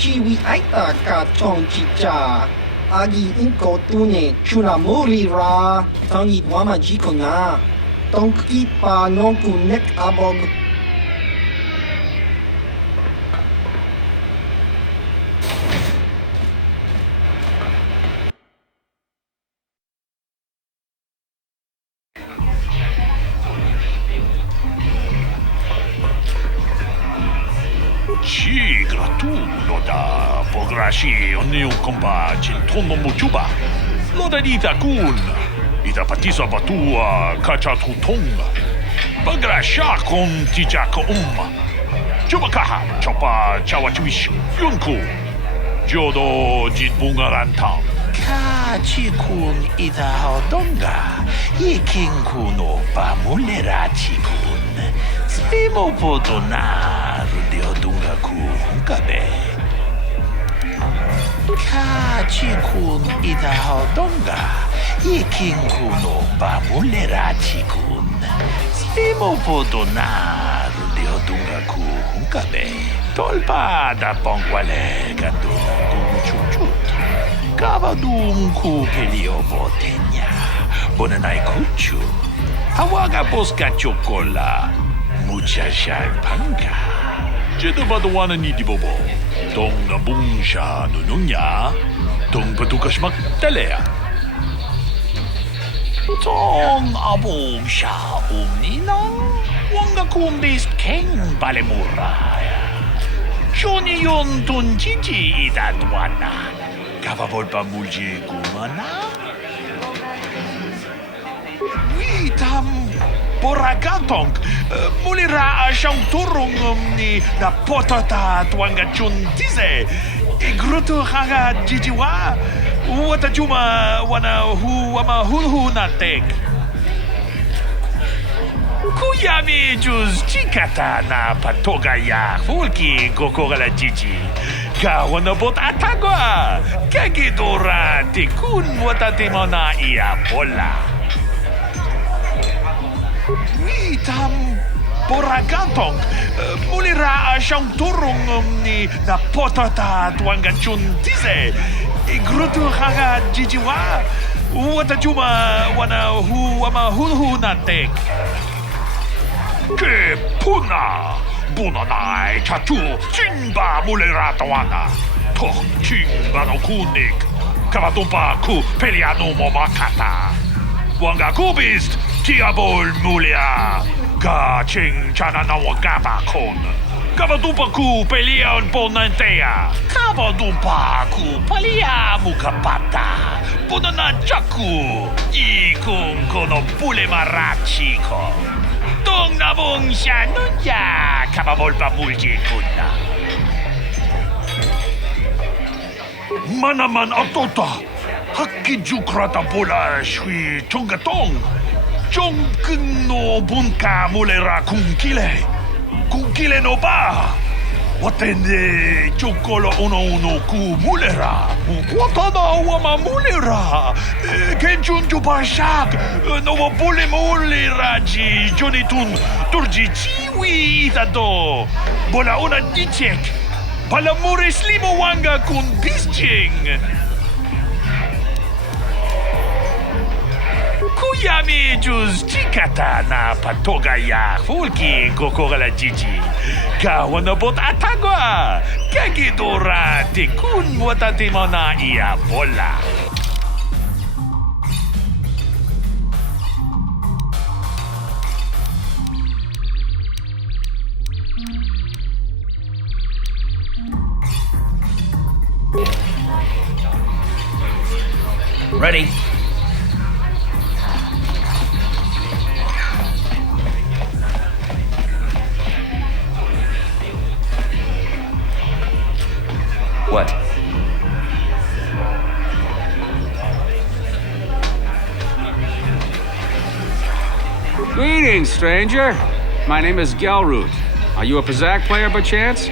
Chiwi aita ka chong chicha. Agi inko tune chuna morira. Tangi wama jikona. Tonki pa nonku nek abog. Ci gratulo da pograshi onniu komba cintono muchuba. Loda dita kun. Ita patisa batua kacha tutonga. Bagrasha kon tijaka Chuba kaha chopa chawachuish yunku. Jodo jitbungarantang. Kachi kun ita hodonga. Ikin kuno pamulerachi kun. Spimo potonar deodunga kun kabe. Kachi kun ita hodonga. Ikin kuno pamulerachi kun. Spimo potonar deodunga kun kabe. Tolpa da pongwale ganduna kuchuchut. Kavadum ku pelio botenya. Bonanai kuchu. Hawaga boska chokola. Mucha panka. Jeda badawana ni di bobo. Tonga bungsha nununya. Tong patukas magtalea. Tong abungsha umnina. Wanga kumbis keng balemura. Shoni yon tunjiji idadwana. Kavavolpa mulji kumana. Witam Boragatong, mulira siyang turong ni na potata tuwanga chuntize. Igruto hanga jijiwa, watajuma wana wama hulhu natek. Kuyami juz chikata na patogaya fulki kokogala jiji. Kawana bot atagwa, kagidora tikun watatimona iya bola. Witam Boragatong, mulira siyang turong ni na potata tuwanga chuntize. Igruto hanga jijiwa, watajuma wana wama hulhu natek. Ke puna, bunanai chatu, chimba mulira tawana. Toh chimba no kunik, kavatumpa ku peliano momakata. Wanga kubist, Tiabol mulia, ka ching chana na wakaba kon. Kavadupa ku pelion ponantea. Kavadupa ku palia mukapata. Punana chaku. Ikung kono pule marachiko. Tong nabong siya nunya. Kavavolpa mulji kuna. Manaman atota. Hakijukrata bola shui chongatong. Chongkeng no bunka mulera kungkile no ba. Watende chokolo uno ku mulera. Watana wama mulera. Kenchun bashak no bule mulera ji jonitun turji chiwi itado. Bola una dichek. Palamure slimo wanga kun bisching. Kuyami juz chikata na patogaya fulki kokogala jiji. Kawana bot atagwa. Kagidora tikun watatimona iya bola. Ready. What? Greetings, stranger. My name is Gelroot. Are you a Pazak player by chance?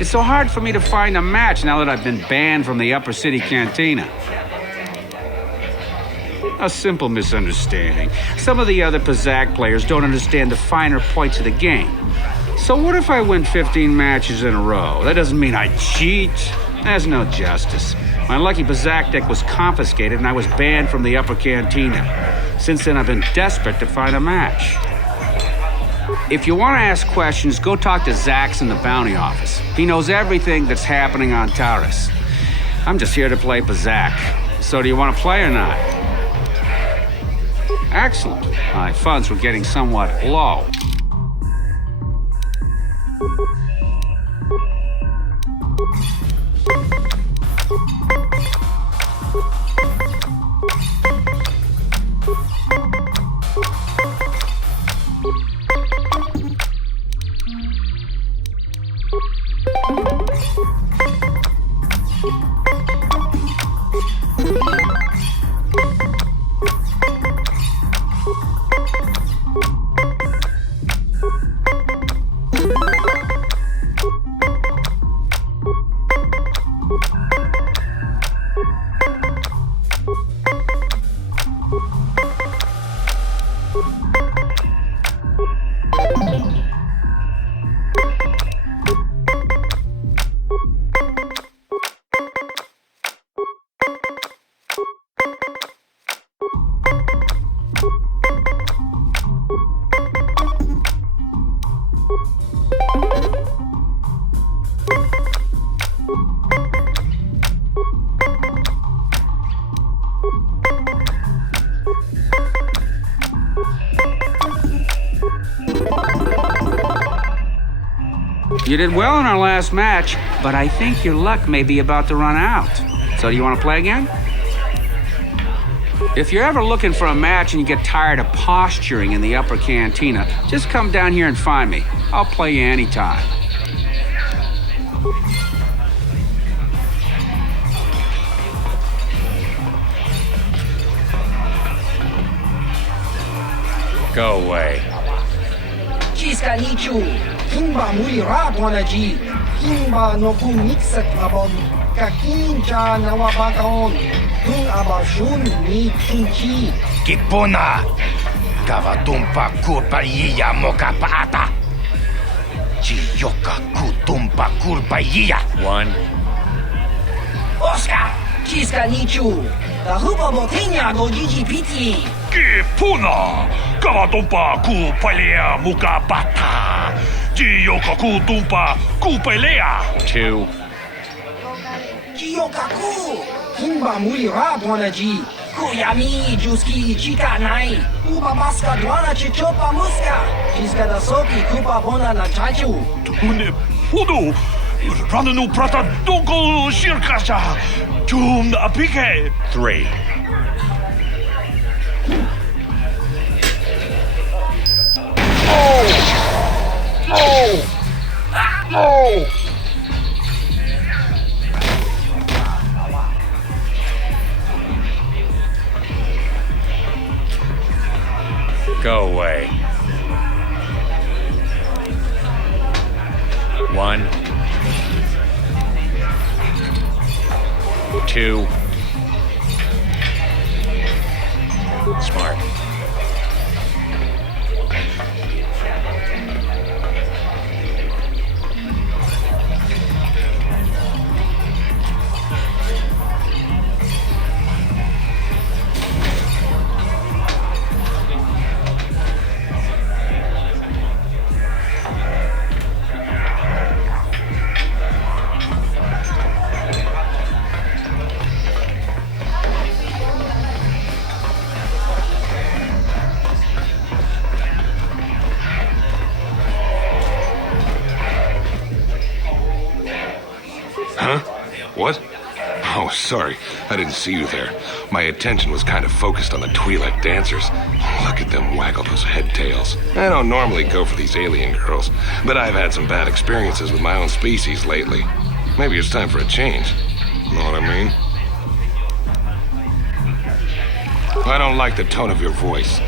It's so hard for me to find a match now that I've been banned from the Upper City Cantina. A simple misunderstanding. Some of the other Pazak players don't understand the finer points of the game. So what if I win 15 matches in a row? That doesn't mean I cheat. There's no justice. My lucky Bazak deck was confiscated and I was banned from the upper cantina. Since then, I've been desperate to find a match. If you want to ask questions, go talk to Zax in the bounty office. He knows everything that's happening on Taris. I'm just here to play Bazak. So do you want to play or not? Excellent. My funds were getting somewhat low. You did well in our last match, but I think your luck may be about to run out. So do you want to play again? If you're ever looking for a match and you get tired of posturing in the upper cantina, just come down here and find me. I'll play you anytime. Go away. Chiska nichu, kimba muli radwanaji, kimba no kumixat abon, kakinja nawabakon, tung abashun ni tunchi. Kipuna, kavatumpa kurpaiya mokapaata. Chiyoka kutumpa kurpaiya. One. Oscar, chiska nichu, tahupa botenya go GGPT. Kipuna! Kavatumpa kupalea mukapata! Jiyoka kutumpa kupelea! Two. Kiyokaku, kimba muli radwanaji, kuyami juski chikanai, ubabaska dwana chichopa muska, chiska dasoki kupa bona na chachu. Tune pudu! Rananu prata donko shirkasha! Jum apike! Three. Go away. One. Two. Smart. What? Oh, sorry. I didn't see you there. My attention was kind of focused on the Twi'lek dancers. Look at them waggle those head tails. I don't normally go for these alien girls, but I've had some bad experiences with my own species lately. Maybe it's time for a change. Know what I mean? I don't like the tone of your voice.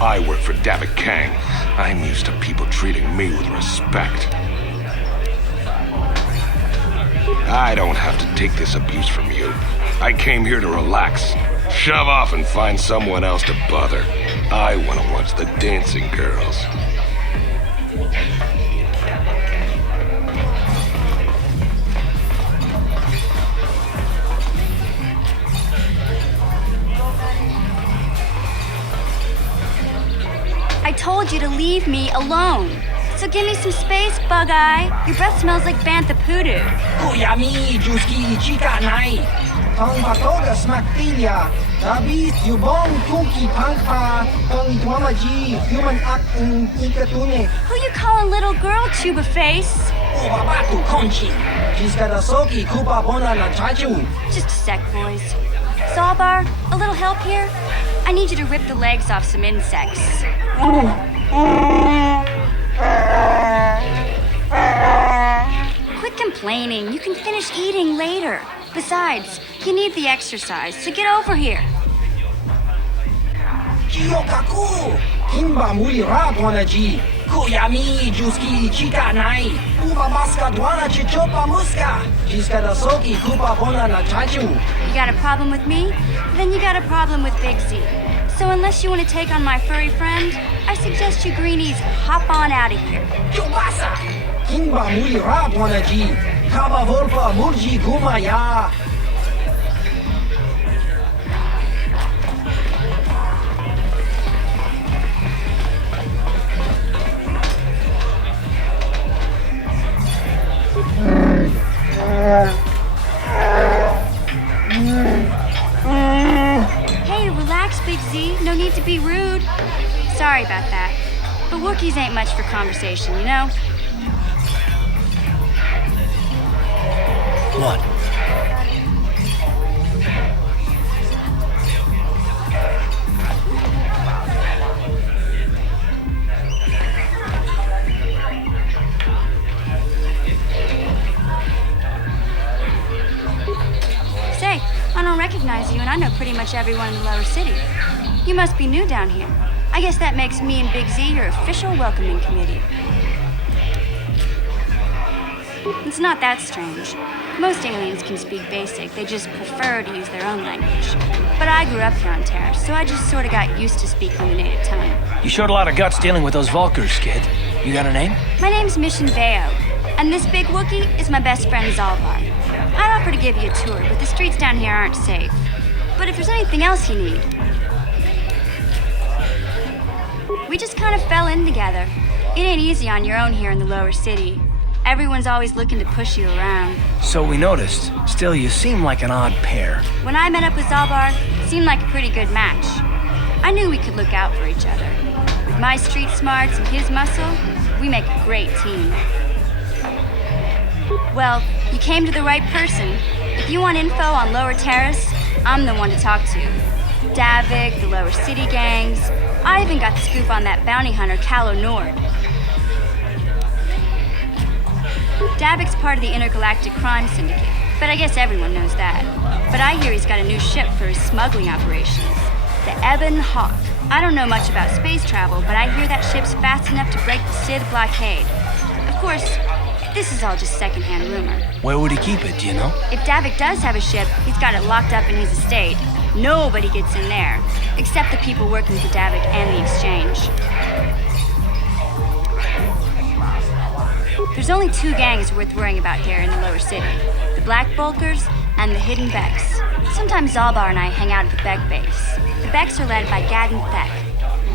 I work for Davik Kang. I'm used to people treating me with respect. I don't have to take this abuse from you. I came here to relax. Shove off and find someone else to bother. I want to watch the dancing girls. I told you to leave me alone. So give me some space, Bug-Eye. Your breath smells like bantha poodoo. Kuyami, Juski, Chica Nai. Tong Batoga Smaktilia. Dabi, Yubong, Kuki, Pankpa. Tong Itwamaji, Human Act in Ikatune. Who you calling little girl, Chuba Face? Ubabatu Conchi. Jiskadasoki, Kupa Bona na Chachu. Just a sec, boys. Zalbar, a little help here? I need you to rip the legs off some insects. Quit complaining. You can finish eating later. Besides, you need the exercise, so get over here. Kiyokaku. Kimba Muli Rabwanaji. Kuyami, Juski, Chica Nai. Ubabaska Dwana Chichopa Muska. Jiskadasoki, Kupa Bona na Chachu. You got a problem with me? Then you got a problem with Big Z. So unless you want to take on my furry friend, I suggest you greenies hop on out of here. Yubasa. Kimba Muli Rabwanaji. Kaba Volpa Murji Gumaya. Hey, relax, Big Z. No need to be rude. Sorry about that. But Wookiees ain't much for conversation, you know? What? Say, I don't recognize you, and I know pretty much everyone in the lower city. You must be new down here. I guess that makes me and Big Z your official welcoming committee. It's not that strange. Most aliens can speak basic, they just prefer to use their own language. But I grew up here on Taris, so I just sort of got used to speaking the native tongue. You showed a lot of guts dealing with those Vulkars, kid. You got a name? My name's Mission Veo, and this big Wookiee is my best friend Zalbar. I'd offer to give you a tour, but the streets down here aren't safe. But if there's anything else you need... We just kind of fell in together. It ain't easy on your own here in the lower city. Everyone's always looking to push you around. So we noticed. Still, you seem like an odd pair. When I met up with Zalbar, it seemed like a pretty good match. I knew we could look out for each other. With my street smarts and his muscle, we make a great team. Well, you came to the right person. If you want info on Lower Terrace, I'm the one to talk to. Davik, the Lower City gangs. I even got the scoop on that bounty hunter, KotOR. Davik's part of the Intergalactic Crime Syndicate, but I guess everyone knows that. But I hear he's got a new ship for his smuggling operations, the Ebon Hawk. I don't know much about space travel, but I hear that ship's fast enough to break the Sith blockade. Of course, this is all just secondhand rumor. Where would he keep it, do you know? If Davik does have a ship, he's got it locked up in his estate. Nobody gets in there, except the people working for Davik and the exchange. There's only two gangs worth worrying about here in the lower city. The Black Vulkars and the Hidden Becks. Sometimes Zalbar and I hang out at the Beck base. The Becks are led by Gadden Thek.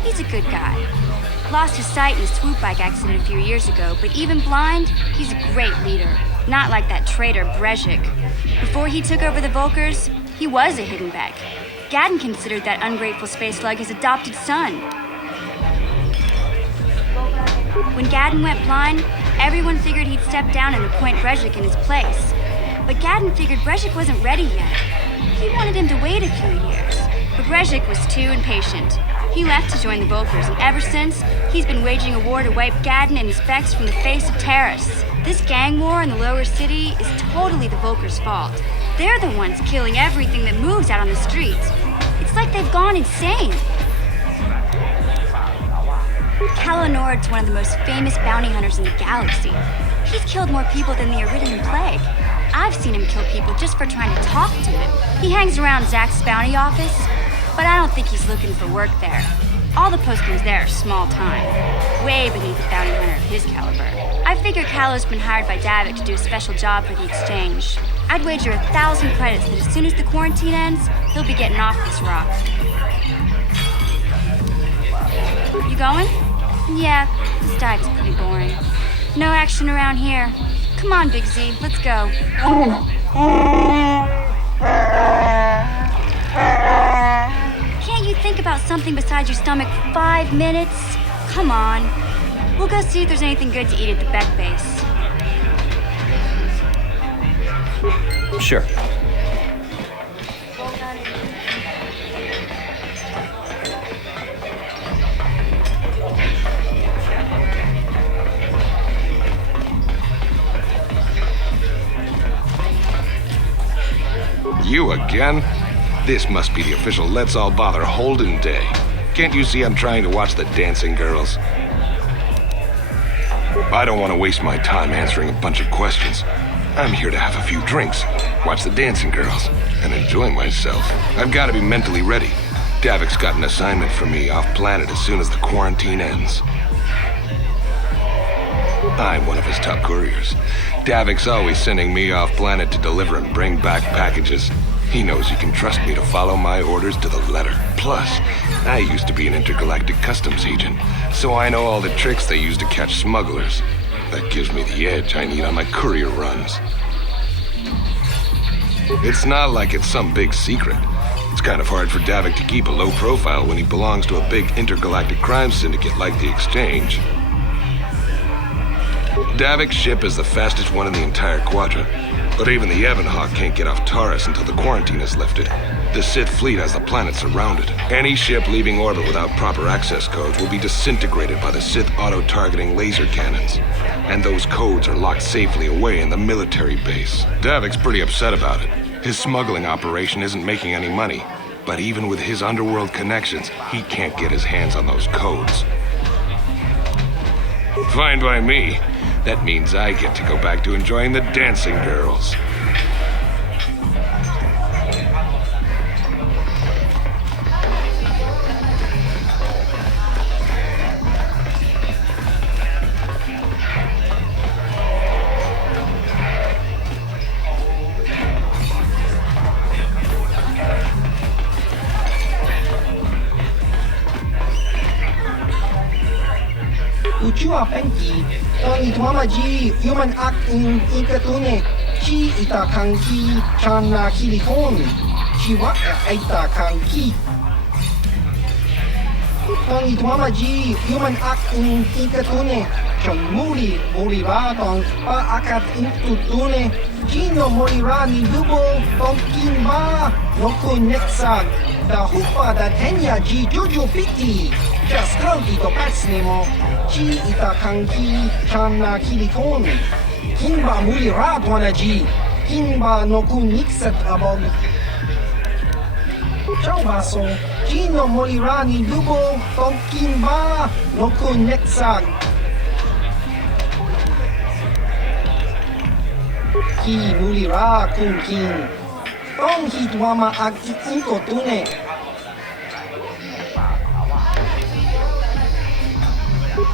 He's a good guy. Lost his sight in a swoop bike accident a few years ago, but even blind, he's a great leader. Not like that traitor Brezhik. Before he took over the Vulkars, he was a Hidden Beck. Gadden considered that ungrateful space slug his adopted son. When Gadden went blind, everyone figured he'd step down and appoint Brezhik in his place. But Gadden figured Brezhik wasn't ready yet. He wanted him to wait a few years. But Brezhik was too impatient. He left to join the Vulkars, and ever since, he's been waging a war to wipe Gadden and his Becks from the face of Taris. This gang war in the lower city is totally the Vulkars' fault. They're the ones killing everything that moves out on the streets. It's like they've gone insane. KotOR's one of the most famous bounty hunters in the galaxy. He's killed more people than the Iridian Plague. I've seen him kill people just for trying to talk to him. He hangs around Zach's bounty office, but I don't think he's looking for work there. All the postings there are small time, way beneath a bounty hunter of his caliber. I figure Kalo's been hired by Davik to do a special job for the exchange. I'd wager 1,000 credits that as soon as the quarantine ends, he'll be getting off this rock. You going? Yeah, this dive's pretty boring. No action around here. Come on, Big Z, let's go. Can't you think about something besides your stomach for 5 minutes? Come on. We'll go see if there's anything good to eat at the Beck base. Sure. You again? This must be the official Let's All Bother Holden Day. Can't you see I'm trying to watch the dancing girls? I don't want to waste my time answering a bunch of questions. I'm here to have a few drinks, watch the dancing girls, and enjoy myself. I've got to be mentally ready. Davik's got an assignment for me off-planet as soon as the quarantine ends. I'm one of his top couriers. Davik's always sending me off-planet to deliver and bring back packages. He knows he can trust me to follow my orders to the letter. Plus, I used to be an intergalactic customs agent, so I know all the tricks they use to catch smugglers. That gives me the edge I need on my courier runs. It's not like it's some big secret. It's kind of hard for Davik to keep a low profile when he belongs to a big intergalactic crime syndicate like the Exchange. Davik's ship is the fastest one in the entire quadrant, but even the Yavin Hawk can't get off Taris until the quarantine is lifted. The Sith fleet has the planet surrounded. Any ship leaving orbit without proper access codes will be disintegrated by the Sith auto-targeting laser cannons. And those codes are locked safely away in the military base. Davik's pretty upset about it. His smuggling operation isn't making any money, but even with his underworld connections, he can't get his hands on those codes. Fine by me. That means I get to go back to enjoying the dancing girls. Uchiwa Penki, Tony Tuamaji, Human Act in Ikatune, Chi Ita Kanki, Chana Kilikon, Chiwa Ita Kanki. Tony Tuamaji, Human Act in Ikatune, Chon Muri, Muriva, Tong Pa Akat in Tutune, Chino Morira ni Dubo, Tong Kimba, Noko Nexag, Da Hupa da Tenya Ji Jojo Piti. Just County to Patsnemo, Chi Ita Kanki, Chana Kilikon, Kimba Muli Radwanaji, Kimba no Kunixet Abog. Chaubaso, Chino Molirani Dubo, Tong Kimba, no Kunexag. Ki Mulira Kunkin, Tong Hitwama Ag Inkotune.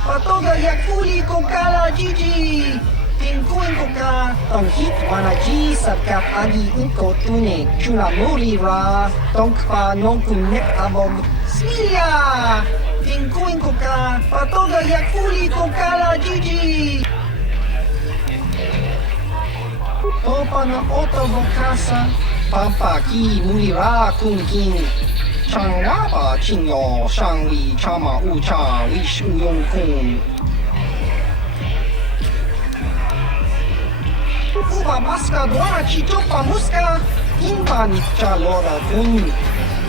Patoga yakuli kokala Gigi, Tinkuin koka, Tong hit wanaji sabkat agi inkotune, Chuna Mulira, Tongpa nonkunek abog, Smilia, Tinkuin koka, Patoga yakuli kokala Gigi. Topa na otobokasa, Papa ki Mulira kunkin. Changwapa Chinyo Shangli Chama Ucha Wish Uyong Kun Uba Baska Dwara Chichopa Muska Kimba Nitcha Lora Kun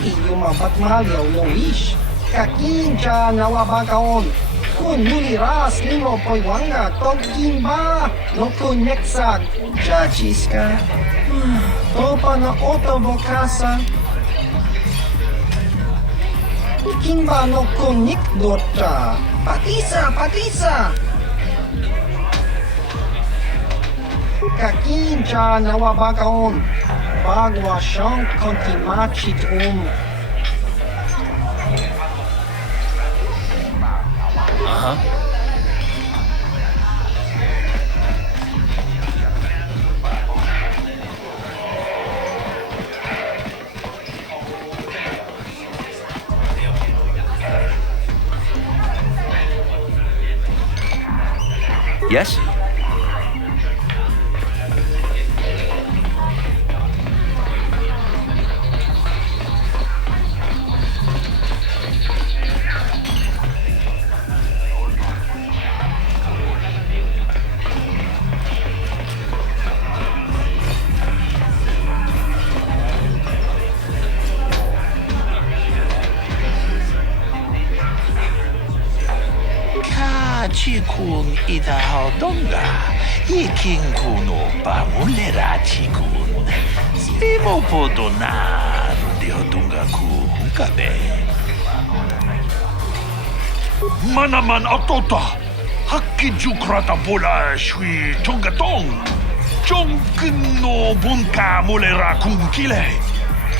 Iyuma Batmalio no Wish Kakincha Nawabagaon Kun Muliras Limo Poiwanga Tog Kimba No Kun Nexag Chachiska Topa na Otobokasa Kimba no Kunik Dota Patisa Kakincha Nawabagaon Bagwa Shank Kontimachit Yes? Chikun ida hodonga, ikin kuno pamulera chikun. Stimo podona de hodonga ku hukabe. Manaman atota. Hakki jukrata bola shui tongatong. Jonkin no bunka mulera kunkile.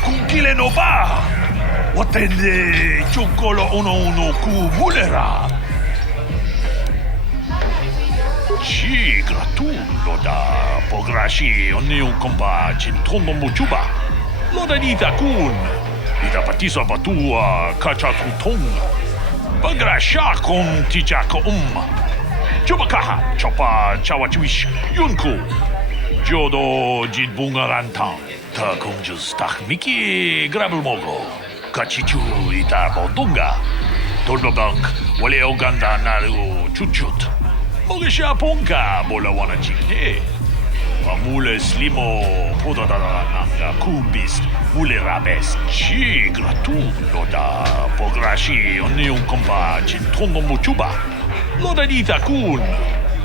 Kunkile no ba. Watende chokolo uno ku mulera. Ci gratulo da pograshi ogni un compa cintongo muchuba. Loda dita kun. Ita patisa batua kacha tutong. Pagrasha kon tijako Chubakaha chopa chawachiwish yunku. Jodo jid bungarantang. Ta konjus tak miki grabulmogo. Kachichu ita bodunga. Tolbabank wale oganda naru chuchut. Mogesha ponka bola wana chikne. Mule slimo podadada nanga kumbist. Mule rabes chi gratu loda pograshi oni un kompa cintondo muchuba. Loda dita kun.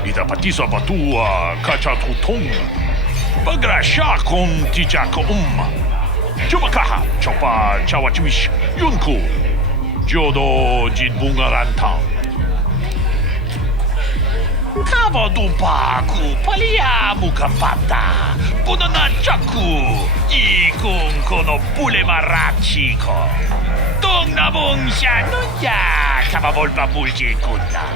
Ita patisa batua kacha tutong. Pagrasha kon tijako Chubakaha chopa chawachiwish yunku. Jodo jid bungarantang. Kavadupaku palia mukapata Bunana chaku Ikun kono pule marachiko Dong nabong siya nunya Kavavolpa mulji kunna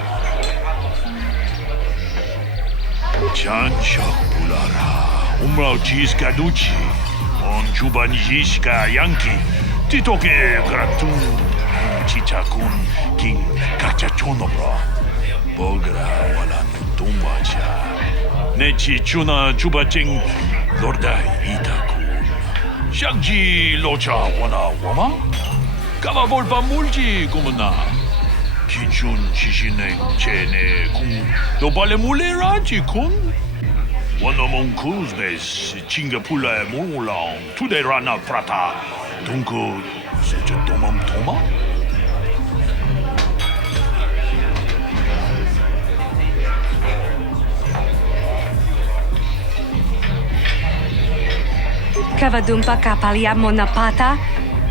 Chanchak pulara Umrao chiska duchi On chuban jishka yanki Titoke gratun Chichakun king kachachonobro Bogra wala tumbacha. Nechi chuna chubaching lorda itakun. Shagji locha wana wama. Kava volpa mulji kumana. Kinchun shishine chene kun. Dobale mulera chikun. Wana monkuz bes chinga pula mulang. Tude rana prata. Tunko seja tomam toma. Kavadumpa kapalia monapata,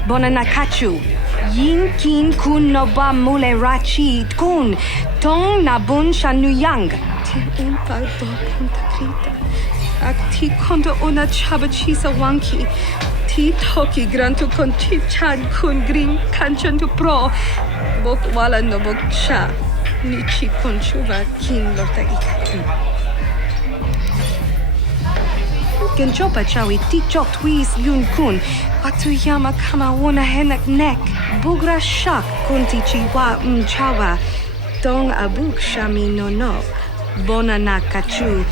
bonanakachu. Yin kin kun noba mule rachi kun, tong nabun shanuyang. Ti umpa do punta krita. Akti kondo ona chabachisa wanki. Ti toki grantu kon chichan kun green kanchan tu pro. Bok wala no bok cha. Nichi kon chuva kin lorta ikakun. Genjopa chawi tikchok twis yun kun. Atuyama kama wona henak nek. Bugra shak kunti chiwa mchawa. Dong abuk shami no nok. Bona nakachu.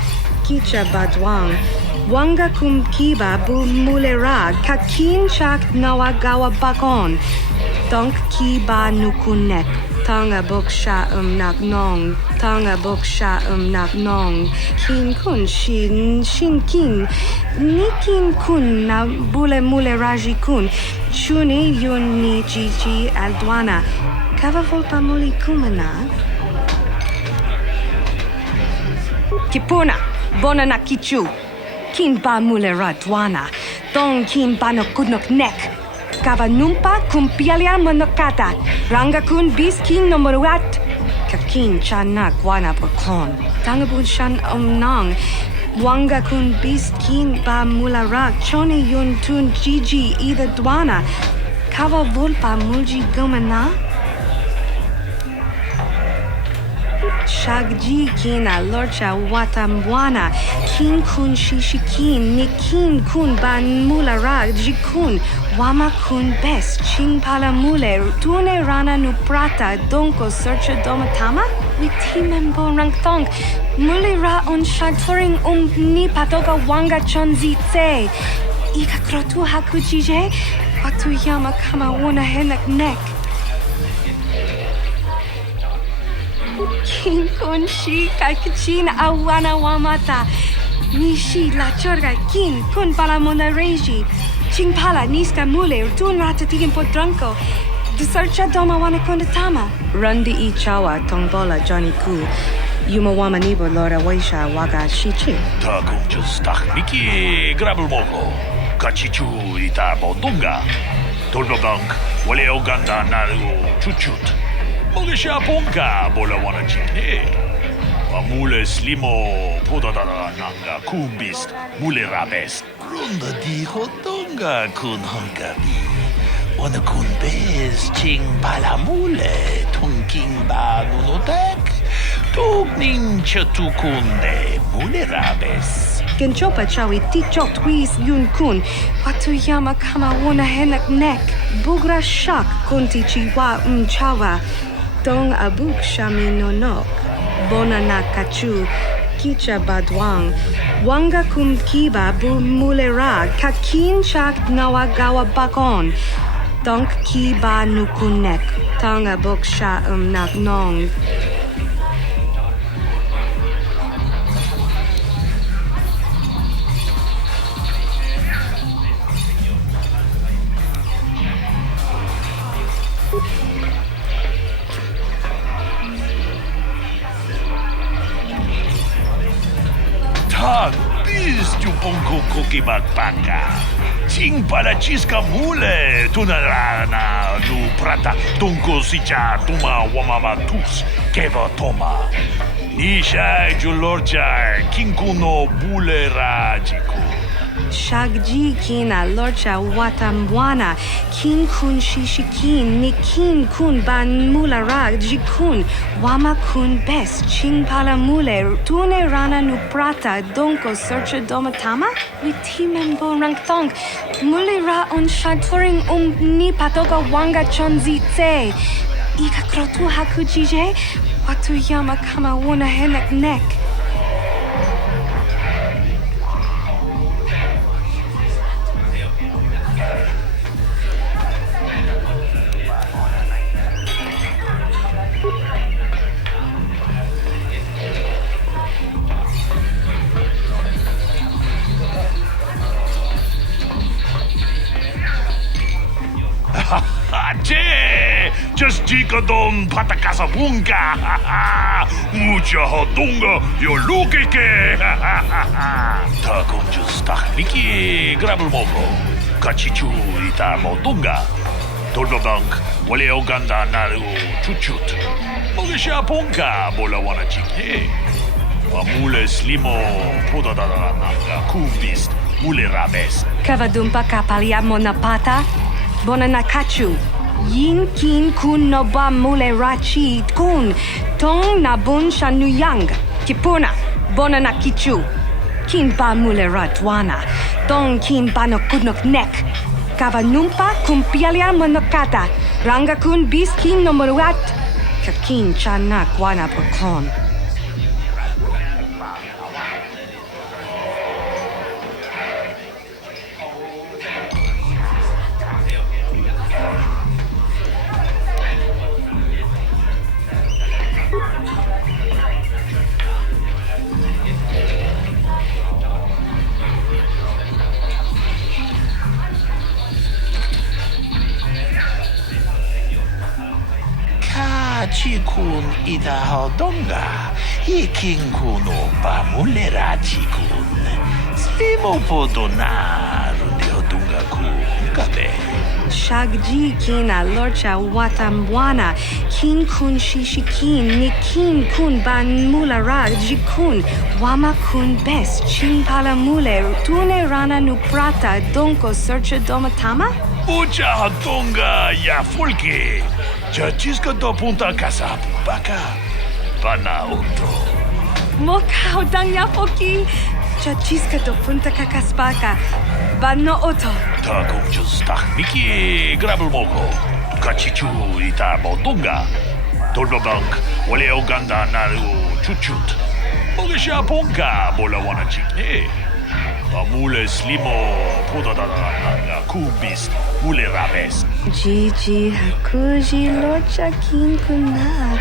Kicha badwang. Wanga kum kiba bu mulera. Kakin chak nawagawa bakon. Donk kiba nukunek. Tanga boksha nak nong. Tanga boksha nak nong. Kin kun shin kin. Nikin kun na bule mule raji kun. Chuni yun ni jiji aldwana. Kava volpa muli kumana. Kipuna. Bona na kichu. Kin ba mule radwana. Dong kin ba no kudnok nek. Kava numpa kumpialia monokata. Ranga kun bis kin no moruat. Kakin chana kwana bakon. Tangabun shan omnang. Wanga kun bis kin ba mularak. Chone yun tun jiji ida dwana. Kava volpa mulji gomana. Shagji kina lorcha watamwana. Kin kun shishikin. Nikin kun ban mularag jikun. Wama kun best ching pala mule tune rana nu prata donko search domatama? Witi membo rang thong. Mule ra on shaturing ni patoga wanga chonzi tse. Ika krotu hakujije? Watu yama kama wona henak nek. Kin kun shi kakichin awana wamata. Nishi la chorga kin kun pala mona reji. Ching pala niska mule tun ratatigin podranko. Desarcha doma wana kondatama. Rundi I chawa tongbola Johnny Ku. Yuma wama nibo lora waisha waga shichi. Ta kunjus takniki grabul mogo. Kachichu ita bodunga. Tolbabank wale oganda naru chuchut. Mogesha ponka bola wana chikne. Mule slimo podadada nanga kumbist mule rabest. Runda di hotonga kun honkabi. Ona kun bez ching palamule tunking ba nunotek. Tugning chatukunde mule rabes. Genchopa chawi tichok twis yun kun. Watu yama kama wona henak nek. Bugra shak kunti chiwa chawa. Dong abuk shami nonok. Bona na kachu. Kicha badwang. Wanga kum kiba bu mulera. Kakin chak nawagawa bakon. Donk kiba nukunek. Tong abuk sha nak nong. Bis tu pongo koki bakpaka. Ching para chiska mule tunarana nu prata tunko sicha tuma wamama tus keva toma. Nisha julorcha kinkuno bule rajiku. Shagji kina lorcha watamwana. Kin kun shishikin. Nikin kun ban mula rag jikun. Wama kun best ching pala mule. Tune rana nu prata donko search domatama? Witi membo rang thong. Mule ra on shaturing ni patoga wanga chonzi tse. Ika krotu hakujije? Watu yama kama wona henak nek. Che! Just chicadom patakasa bunga! Mucha hodunga, yo luke ke! Ta kunjus takniki grabul mogo. Kachichu ita modunga. Tolbabank wale oganda naru chuchut. Mogesha ponka bola wana chikne. Mule slimo podadada nanga kumbist mule rabest. Kavadumpa kapalia monapata. Bona nakachu. Yin kin kun no ba mule rachi kun. Tong na bun shanuyang. Kipuna. Bona nakichu. Kin ba mule ratwana. Tong kin ba no kunok nek. Kavanumpa kumpialia monokata. Ranga kun bis kin no muruat. Kakin chana kwana pokon. Chikun ida hodonga. Ikin kuno ba mulera chikun. Slimo podonar de hodunga kabe. Shagji kina lorcha watamwana. Kin kun shishikin. Nikin kun ban mula rag jikun. Wama kun best ching pala mule. Tune rana nu prata donko search domatama? Mucha hodunga ya fulke. Chachiska do punta casa baka. Pana auto. Moka odang yapoki. Chachiska do punta kakaspaka. Bano oto. Ta 공주스타 미키 그라블 모고 가치추 이타 모동가 돌바방크 원래 오간다 나루 추추트 모게샤 본가 몰라 원하 직네 mulе slimo podadana kumbis mulе rabes Gigi hakuji locha kinkuna.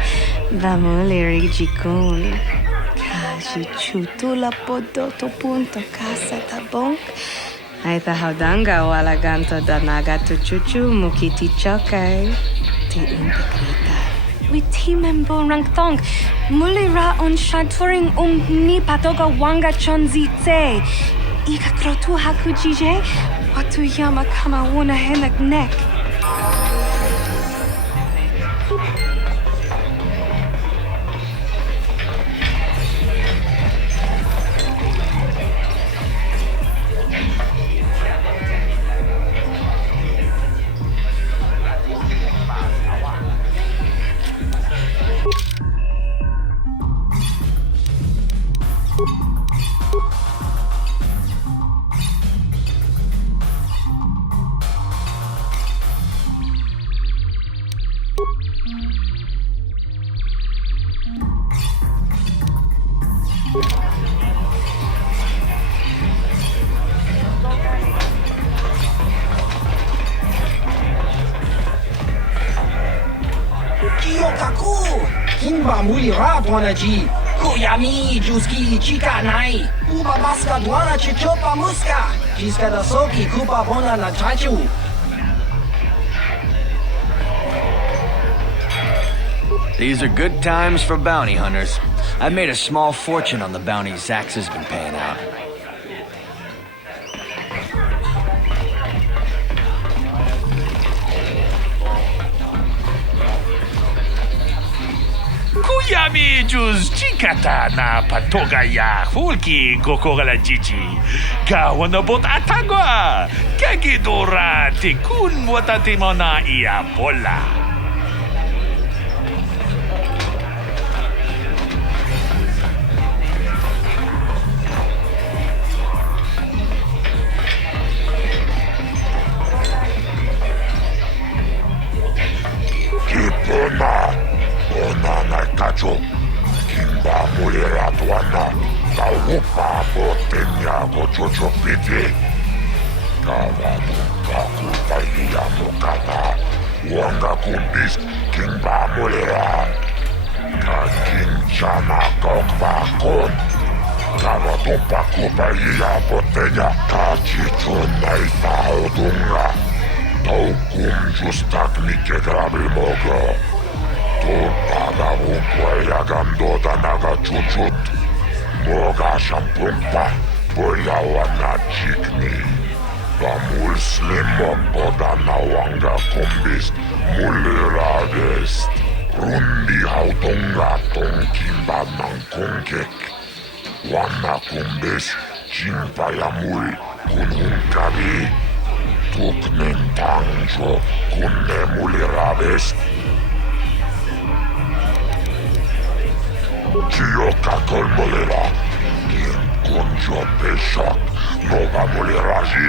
Vamole rigikun. Kaji chutula podoto punto casa tabonk. Aita haudanga wala ganto danaga tu chuchu mukiti chokai. Ti integrita. We timembo rangtong. Mulira on shaturing ni patoga wanga chonzi te. Ika krotu hakujije. Watu yama kama wuna henak nek. Kimba mulira dwanaji. Kuyami juski chika nai. Uba baska dwana chichopa muska. Jiska da soki kupa bona na chachu. These are good times for bounty hunters. I've made a small fortune on the bounty Zax has been paying out. Kuyami juz chikata na patoga ya fulki kokora jiji. Kawanabot atagwa. Kagidora tikun watatimona iya bola. Cacho, Kimba mulera tuana, Taupa botenya gochocho piti. Kavadu kakupa iya mokata, Wanga kumbis, Kimba mulera. Kakinchana kokba kon, Kavadu pakupa iya botenya, Kachichona isaudunga. Taukum justak nike grabil mogo. Pada unquea gandota naga chuchut. Moga shampumpa, boya wana chikni. Bamul slimo poda na wanga kumbis, mulira vest. Rundi hautonga tonkimba nang kongek. Wana kumbis, chimpa ya mul, kununkabi. Tuknen tangjo, kunne mulira vest. Chioka kolmolera, quien conjo peshak, no va moleraji.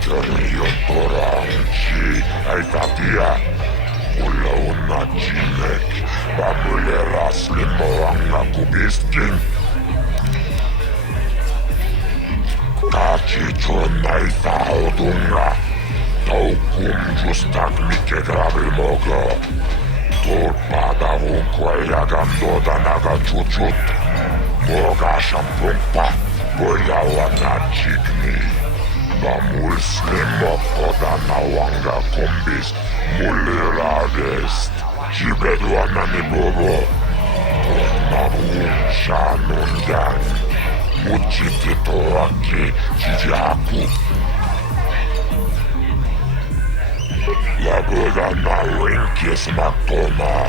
Terrio toranchi, aitatia, ula una chinek, va molera slimoanga kubiskin. Kachichon naita odunga, taukum justak mike grabil mogo. Pada unquea gandota naga chuchut. Moga shampumpa, boya wana chikni. Bamul slimo poda na wanga kumbis, mulira vest. Chibedwana ni bobo. Tonabun shanunyan. Muchitito aki chijaku. La boda na winkis matoma.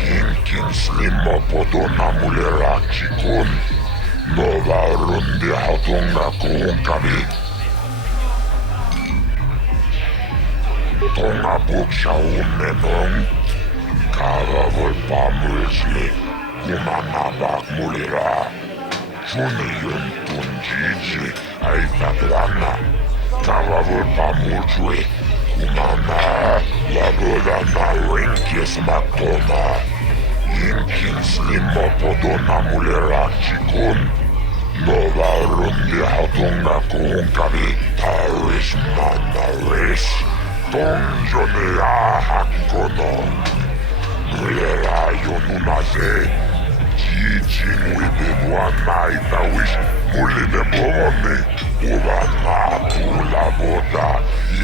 Kinkin slimo podona mulera chikun. Nova rundi hatunga kuunkabi. Tonga buksha umenon. Kava volpa mulsli. Kumanabak mulera. Junior tunjiji aitatuana. Kawawul pamujui. Kumana lagoda na rinkis matoma. Yinkin slimo podona mulera chikun. Nova rundi hatunga kuunkavi. Taris manaris. Donjone ahakono. Mulera yonunaze. Jijin wibibuana itawish. Muline bomone. Ubana pula boda.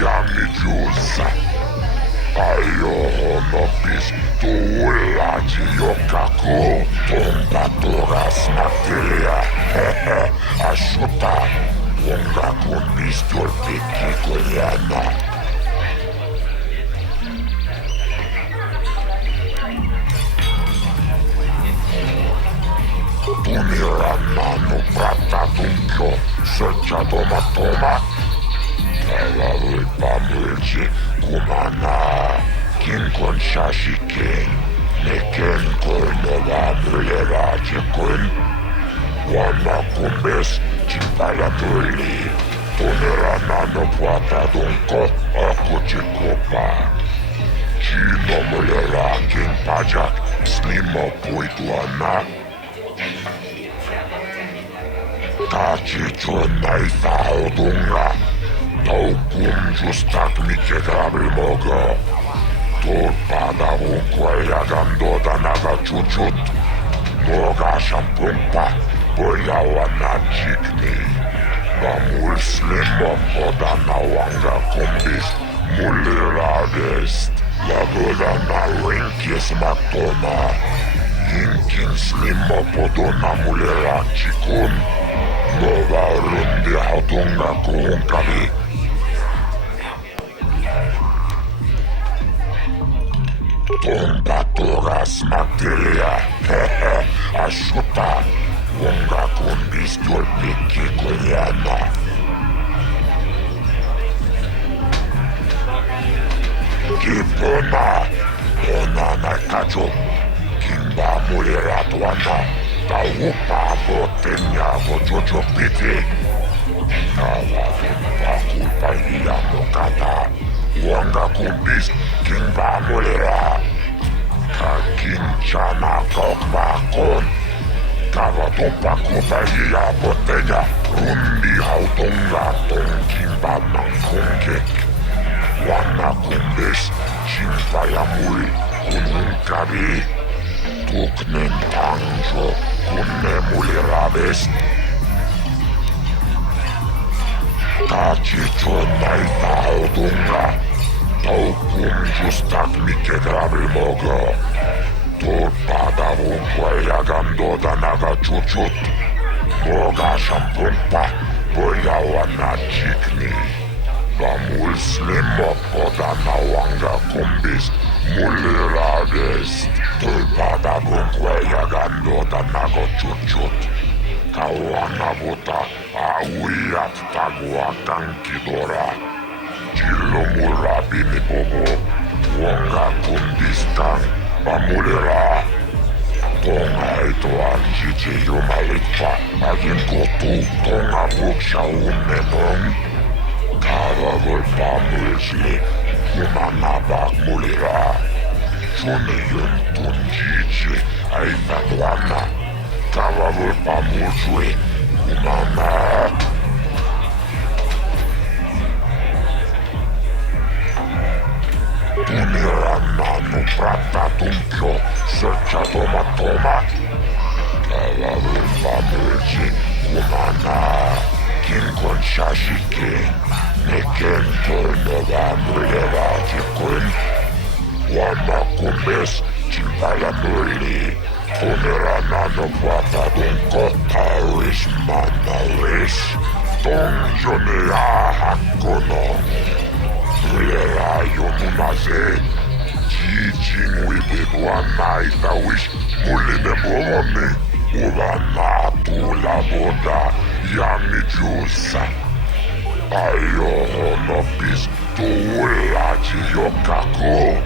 Yami jusa. Ayo honopis. Tuulaji yokaku. Tomba toras materia. Ashuta. Wonga kundis dolpiki koreana. Tunirannano prattatuncho, searcha toma. Kalavul pamulci, kumana, kinkon shashiken, neken kornova mulera chikun, wama kumbes, chimpalatuli, tunirannano prattatunko, akuchikopa. Chino mulera kinpajak, snimo puituana. Taci chonai faudunga. Taukum justak mikegabil mogo. Turpada unquaya gandoda naga chuchut. Moga shampumpa. Boyawana jikni. Bamul slimo poda nawanga kumbis. Mulira vest. Lagoda na rinkis matoma. Yinkin slimo podona mulera chikun. Nova rundi hatunga kuunkavi. Tomba toras materia. Ashuta. Wonga kundis dolpiki koreana. Kipona. Onana kacho. Kimba mulera tuana. Taupa botenya bojojo piti. Kawa kulpa iya mokata. Wanga kumbis kimba mulera. Kakinchana kokbakon. Kawa tumpa kulpa iya botenya. Rundi hautunga ton kimba mangkongek. Wana kumbis chimpa ya muli kununkabi. Tuknen tanjo. Kunne mulirabes. Taci chonai faudunga. Taukum justak mikegabil mogo. Turpada unquaya gandoda naga chuchut. Moga shampumpa. Boyawana jikni. Bamul slimo poda nawanga kumbis. Mulirabes. Turpada unquaya gandoda naga chuchut. Kawana buta awiyat tagwa kankidora. Jilo murabini bobo. Wonga kundistan. Bamulera. Tonga ito ang jiji yumalikpa. Agin kotu. Tonga buksha unenong. Karavol pamulsli. Kumanabak mulira. Juni yun tunjiji. Ay tatuana. Karavol pamulsli. Kumana. Tunirannano prattatumpio. Searcha toma. Karavol pamulsli. Kumana. Kinkon shashiken. Neken kornova mulera chikun. Wama kumbes. Chimpala muli. Tunirannano prattatunko. Taris manaris. Donjone ahakono. Mulera yonunaze. Jijin wibibuana itawish. Muline bomone. Ubana pula boda. Yami jusa. Ayo honopis. Tuulaji yokaku.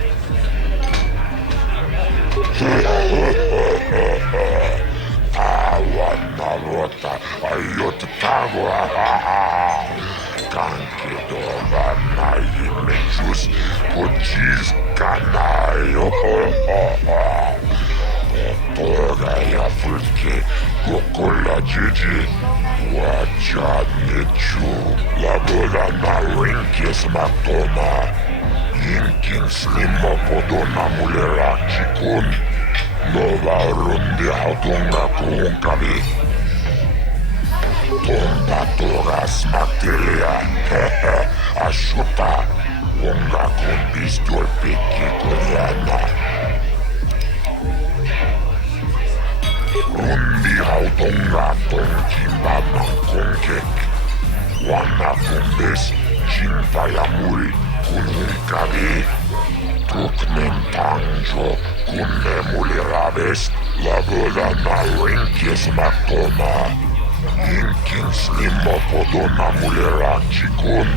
Awana rota. fulke kokola jiji wacha nechu labola na rinkes matoma yinkin slimo podona mulera chikun nova runde hautunga kuunkavi tomba toras materia ashuta unga kumbistol peki koreana rundi hautunga tonkimba mankonkek wana kumbes chimpayamul kununkavi tuknen tanjo kunne mulirabes labola na rinkes matoma Inkin slimo podona mulera chikun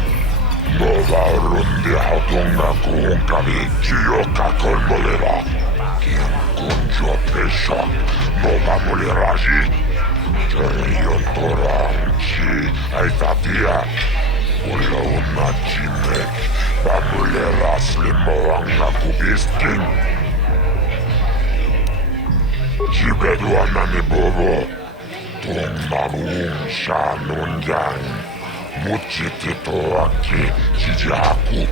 Nova runde hautunga kuunkavi Chiyoka kolmolera Kin kunjo peshak Nova muleraji Terion toranchi Aitatia Ula una chimek Ba mulera slimo anga kubiskin Jibedwana ni bobo Tumbarun shanunyan Muchitito aki jijaku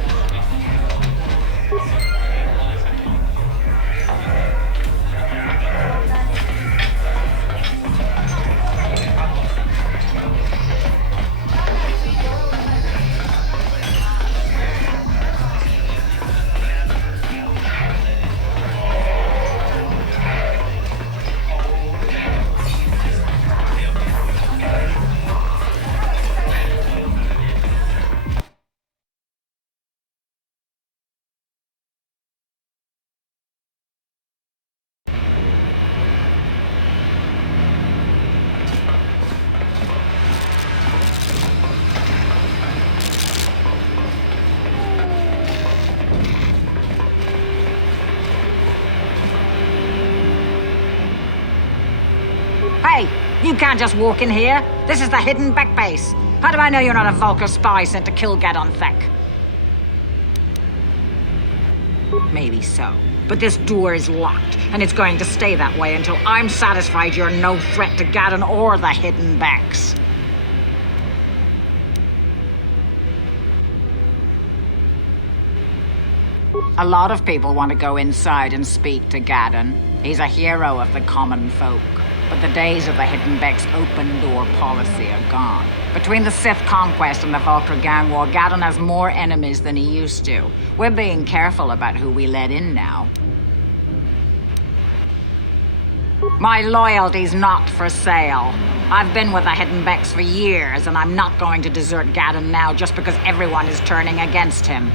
Hey, you can't just walk in here. This is the hidden back base. How do I know you're not a Vulkar spy sent to kill Gadon Thek? Maybe so. But this door is locked, and it's going to stay that way until I'm satisfied you're no threat to Gadon or the hidden backs. A lot of people want to go inside and speak to Gadon. He's a hero of the common folk. But the days of the Hidden Beck's open-door policy are gone. Between the Sith conquest and the Vulkar gang war, Gadon has more enemies than he used to. We're being careful about who we let in now. My loyalty's not for sale. I've been with the Hidden Becks for years, and I'm not going to desert Gadon now just because everyone is turning against him.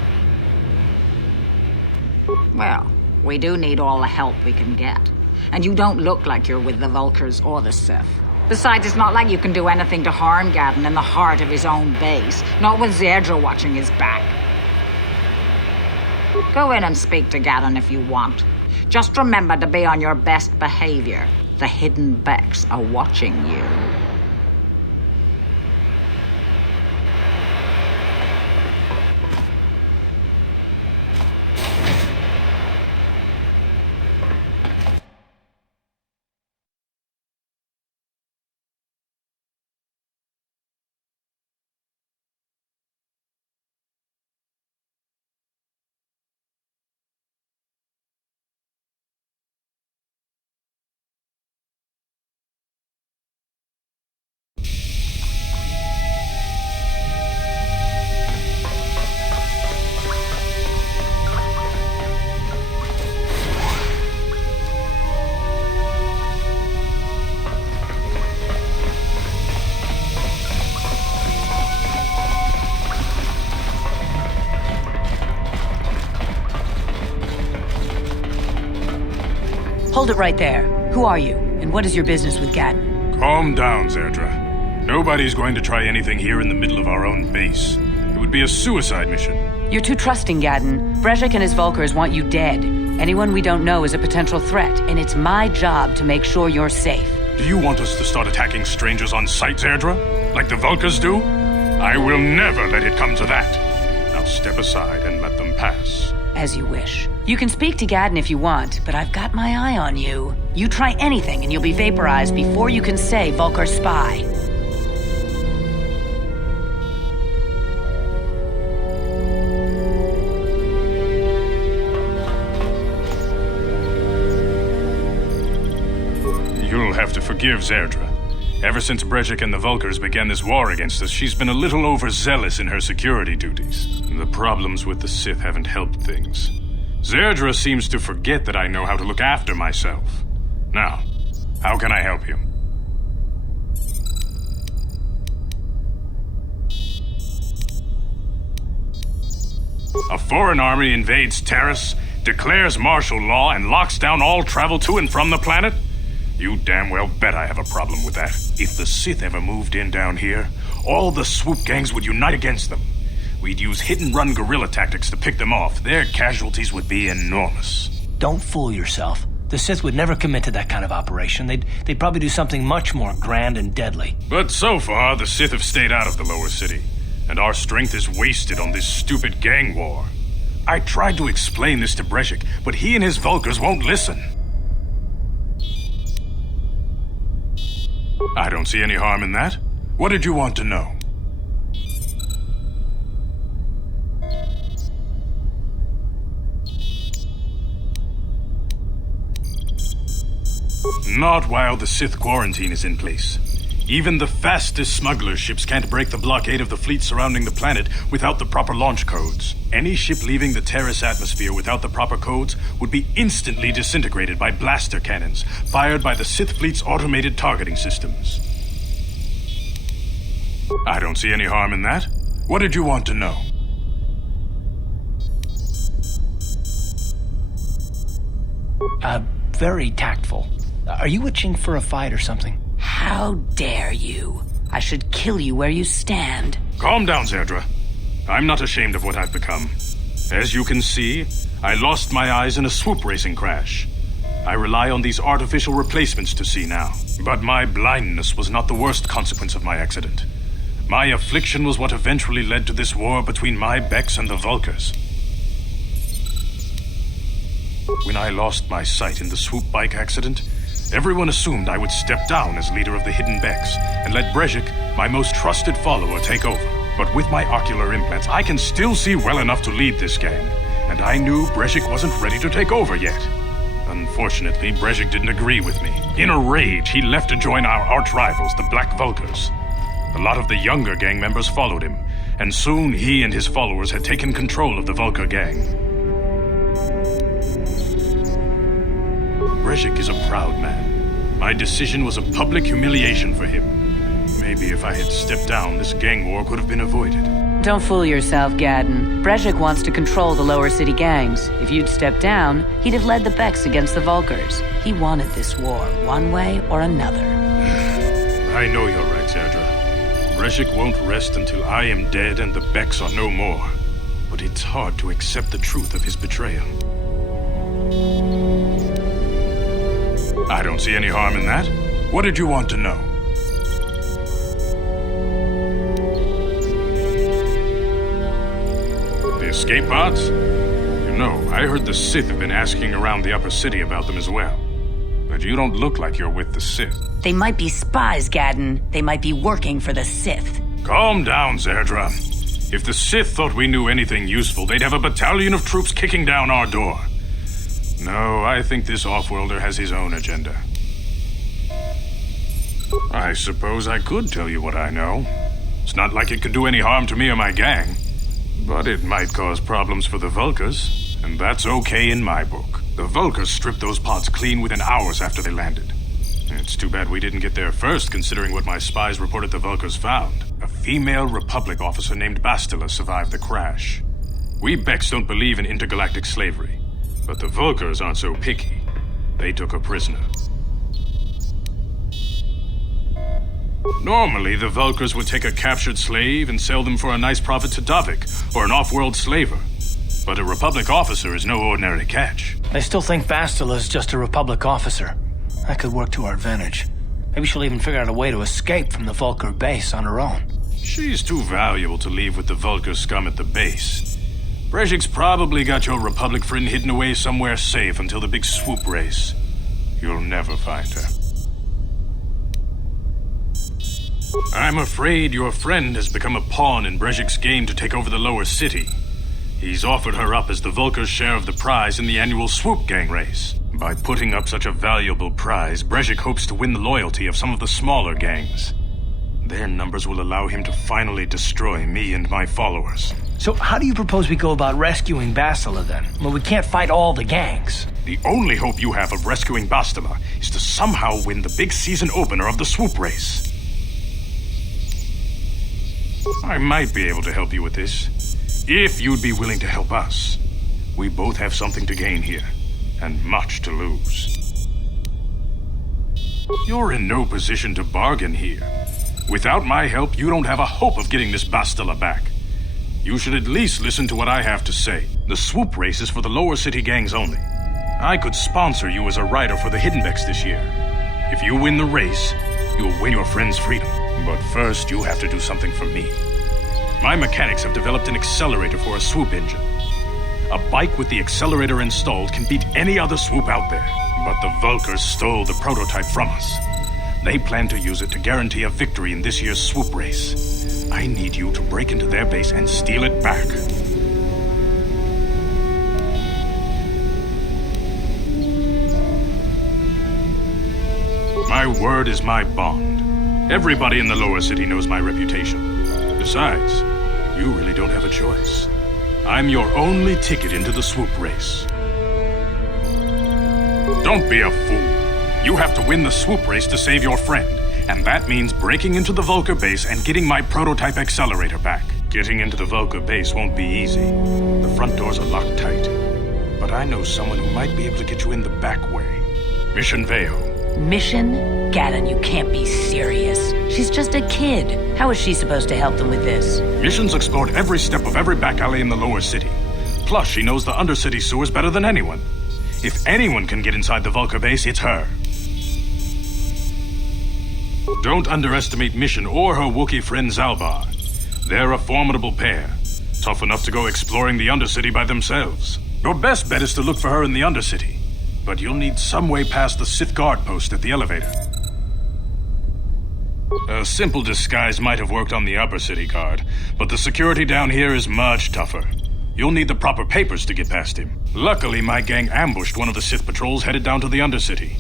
Well, we do need all the help we can get. And you don't look like you're with the Vulkars or the Sith. Besides, it's not like you can do anything to harm Gadon in the heart of his own base. Not with Zedra watching his back. Go in and speak to Gadon if you want. Just remember to be on your best behavior. The Hidden Becks are watching you. Hold it right there. Who are you, and what is your business with Gadon? Calm down, Zedra. Nobody's going to try anything here in the middle of our own base. It would be a suicide mission. You're too trusting, Gadon. Brezhik and his Vulkars want you dead. Anyone we don't know is a potential threat, and it's my job to make sure you're safe. Do you want us to start attacking strangers on sight, Zedra? Like the Vulkars do? I will never let it come to that. Now step aside and let them pass. As you wish. You can speak to Gadden if you want, but I've got my eye on you. You try anything and you'll be vaporized before you can say Vulkar's spy. You'll have to forgive Zerdra. Ever since Brejik and the Vulkars began this war against us, she's been a little overzealous in her security duties. The problems with the Sith haven't helped things. Zerdra seems to forget that I know how to look after myself. Now, how can I help you? A foreign army invades Taris, declares martial law, and locks down all travel to and from the planet? You damn well bet I have a problem with that. If the Sith ever moved in down here, all the swoop gangs would unite against them. We'd use hit-and-run guerrilla tactics to pick them off. Their casualties would be enormous. Don't fool yourself. The Sith would never commit to that kind of operation. They'd probably do something much more grand and deadly. But so far, the Sith have stayed out of the lower city, and our strength is wasted on this stupid gang war. I tried to explain this to Brejik, but he and his Vulkars won't listen. I don't see any harm in that. What did you want to know? Not while the Sith quarantine is in place. Even the fastest smuggler ships can't break the blockade of the fleet surrounding the planet without the proper launch codes. Any ship leaving the Taris atmosphere without the proper codes would be instantly disintegrated by blaster cannons fired by the Sith fleet's automated targeting systems. I don't see any harm in that. What did you want to know? Very tactful. Are you itching for a fight or something? How dare you? I should kill you where you stand. Calm down, Zerdra. I'm not ashamed of what I've become. As you can see, I lost my eyes in a swoop racing crash. I rely on these artificial replacements to see now. But my blindness was not the worst consequence of my accident. My affliction was what eventually led to this war between my Becks and the Vulkars. When I lost my sight in the swoop bike accident, everyone assumed I would step down as leader of the Hidden Becks and let Brejik, my most trusted follower, take over. But with my ocular implants, I can still see well enough to lead this gang, and I knew Brejik wasn't ready to take over yet. Unfortunately, Brejik didn't agree with me. In a rage, he left to join our arch-rivals, the Black Vulkars. A lot of the younger gang members followed him, and soon he and his followers had taken control of the Vulkar gang. Brejik is a proud man. My decision was a public humiliation for him. Maybe if I had stepped down, this gang war could have been avoided. Don't fool yourself, Gadden. Brejik wants to control the lower city gangs. If you'd stepped down, he'd have led the Becks against the Vulkars. He wanted this war, one way or another. I know you're right, Zerdra. Brejik won't rest until I am dead and the Becks are no more. But it's hard to accept the truth of his betrayal. I don't see any harm in that. What did you want to know? The escape pods? You know, I heard the Sith have been asking around the upper city about them as well. But you don't look like you're with the Sith. They might be spies, Gadden. They might be working for the Sith. Calm down, Zerdra. If the Sith thought we knew anything useful, they'd have a battalion of troops kicking down our door. No, I think this off-worlder has his own agenda. I suppose I could tell you what I know. It's not like it could do any harm to me or my gang. But it might cause problems for the Vulkars, and that's okay in my book. The Vulkars stripped those pods clean within hours after they landed. It's too bad we didn't get there first, considering what my spies reported the Vulkars found. A female Republic officer named Bastila survived the crash. We Becks don't believe in intergalactic slavery. But the Vulkars aren't so picky. They took her prisoner. Normally, the Vulkars would take a captured slave and sell them for a nice profit to Davik, or an off-world slaver. But a Republic officer is no ordinary catch. I still think Bastila's just a Republic officer. That could work to our advantage. Maybe she'll even figure out a way to escape from the Vulkar base on her own. She's too valuable to leave with the Vulkar scum at the base. Brezhik's probably got your Republic friend hidden away somewhere safe until the big swoop race. You'll never find her. I'm afraid your friend has become a pawn in Brezhik's game to take over the lower city. He's offered her up as the Vulkar's share of the prize in the annual swoop gang race. By putting up such a valuable prize, Brezhik hopes to win the loyalty of some of the smaller gangs. Their numbers will allow him to finally destroy me and my followers. So how do you propose we go about rescuing Bastila then? Well, we can't fight all the gangs. The only hope you have of rescuing Bastila is to somehow win the big season opener of the swoop race. I might be able to help you with this, if you'd be willing to help us. We both have something to gain here, and much to lose. You're in no position to bargain here. Without my help, you don't have a hope of getting this Bastila back. You should at least listen to what I have to say. The swoop race is for the lower city gangs only. I could sponsor you as a rider for the Hiddenbecks this year. If you win the race, you'll win your friend's freedom. But first, you have to do something for me. My mechanics have developed an accelerator for a swoop engine. A bike with the accelerator installed can beat any other swoop out there. But the Vulkars stole the prototype from us. They plan to use it to guarantee a victory in this year's swoop race. I need you to break into their base and steal it back. My word is my bond. Everybody in the lower city knows my reputation. Besides, you really don't have a choice. I'm your only ticket into the swoop race. Don't be a fool. You have to win the swoop race to save your friend, and that means breaking into the Vulkar base and getting my prototype accelerator back. Getting into the Vulkar base won't be easy. The front doors are locked tight. But I know someone who might be able to get you in the back way. Mission Veo. Mission? Gaddon, you can't be serious. She's just a kid. How is she supposed to help them with this? Mission's explored every step of every back alley in the lower city. Plus, she knows the undercity sewers better than anyone. If anyone can get inside the Vulkar base, it's her. Don't underestimate Mission or her Wookiee friend Zalbar. They're a formidable pair, tough enough to go exploring the Undercity by themselves. Your best bet is to look for her in the Undercity, but you'll need some way past the Sith guard post at the elevator. A simple disguise might have worked on the Upper City guard, but the security down here is much tougher. You'll need the proper papers to get past him. Luckily, my gang ambushed one of the Sith patrols headed down to the Undercity.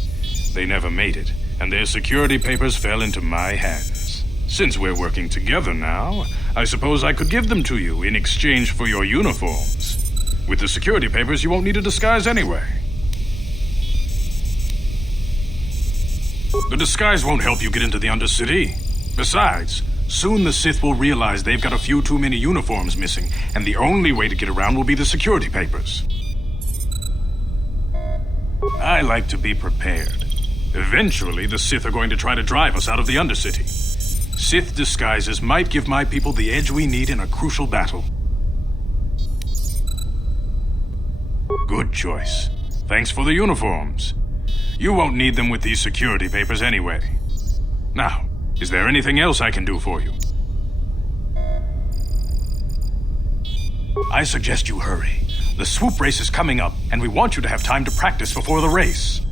They never made it, and their security papers fell into my hands. Since we're working together now, I suppose I could give them to you in exchange for your uniforms. With the security papers, you won't need a disguise anyway. The disguise won't help you get into the Undercity. Besides, soon the Sith will realize they've got a few too many uniforms missing, and the only way to get around will be the security papers. I like to be prepared. Eventually, the Sith are going to try to drive us out of the Undercity. Sith disguises might give my people the edge we need in a crucial battle. Good choice. Thanks for the uniforms. You won't need them with these security papers anyway. Now, is there anything else I can do for you? I suggest you hurry. The swoop race is coming up, and we want you to have time to practice before the race.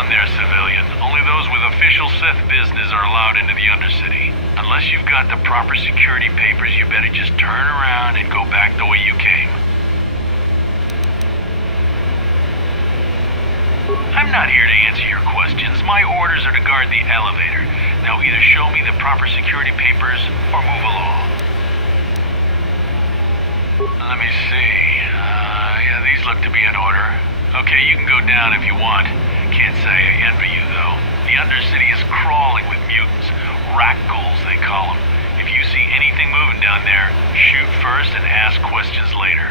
on there, civilian. Only those with official Sith business are allowed into the Undercity. Unless you've got the proper security papers, you better just turn around and go back the way you came. I'm not here to answer your questions. My orders are to guard the elevator. Now either show me the proper security papers or move along. Let me see. Yeah, these look to be in order. Okay, you can go down if you want. Can't say I envy you, though. The Undercity is crawling with mutants. Rat ghouls, they call them. If you see anything moving down there, shoot first and ask questions later.